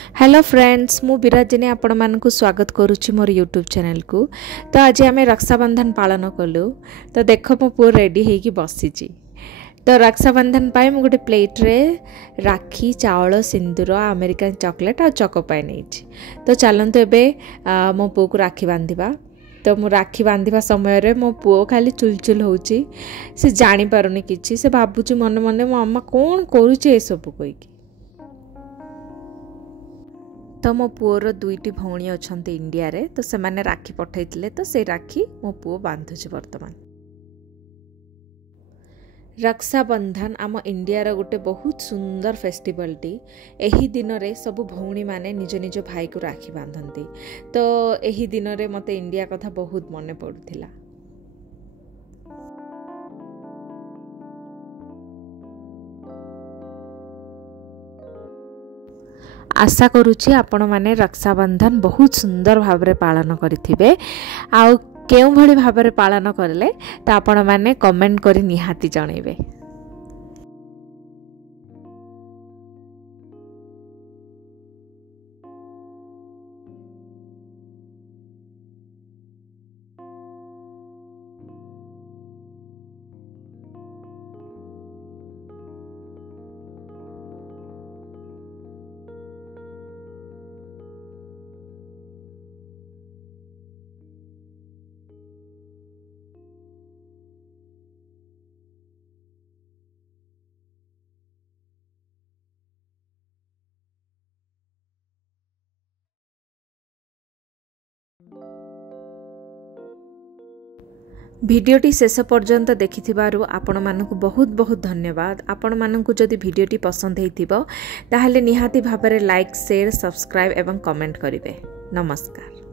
Hello friends मु विराजिनी आपण मानक स्वागत करुच्ची मोर यूट्यूब चैनल को। तो आज आम रक्षाबंधन पालन कलु। तो देख मो पु रेडी होगी बसी। तो रक्षाबंधन पाई मु गोटे प्लेट रे राखी चावल सिंदूर अमेरिकन चॉकलेट और चकोपाई नहीं। तो चलतु एबे मो पु को राखी बांधिबा। तो मु राखी बांधिबा समय रे मो पुओ खाली चुलचुल होउची। से जानी पारुनी किछि। से भाबुची मन मन मो अम्मा कोन करूची ए सब कोइकी। तो मो पुओर दुईटी भौणी अछंती इंडिया रे। तो से माने राखी पठाइतिले। तो से राखी मो पुओ बांधुची वर्तमान। रक्षाबंधन आम इंडिया रो गोटे बहुत सुंदर फेस्टिवल टी। एही दिन रे सब भौणी माने निज निज भाई को राखी बांधती। तो एही दिन रे मते इंडिया कथा बहुत मने पड़ुथिला। आशा करुच्ची आपण माने रक्षाबंधन बहुत सुंदर भाव पालन करिथिबे। आउ केउ भली भाव पालन करले तो आपण माने कमेंट करी निहाती जणैबे। भिडियोटी शेष पर्यंत देखिथिबारु आपण मानकु बहुत बहुत धन्यवाद। आपण मानकु जदि भिडियोटी पसंद हेइथिबो ताहाले निहाती भाबरे लाइक शेयर सब्सक्राइब एवं कमेंट करिवे। नमस्कार।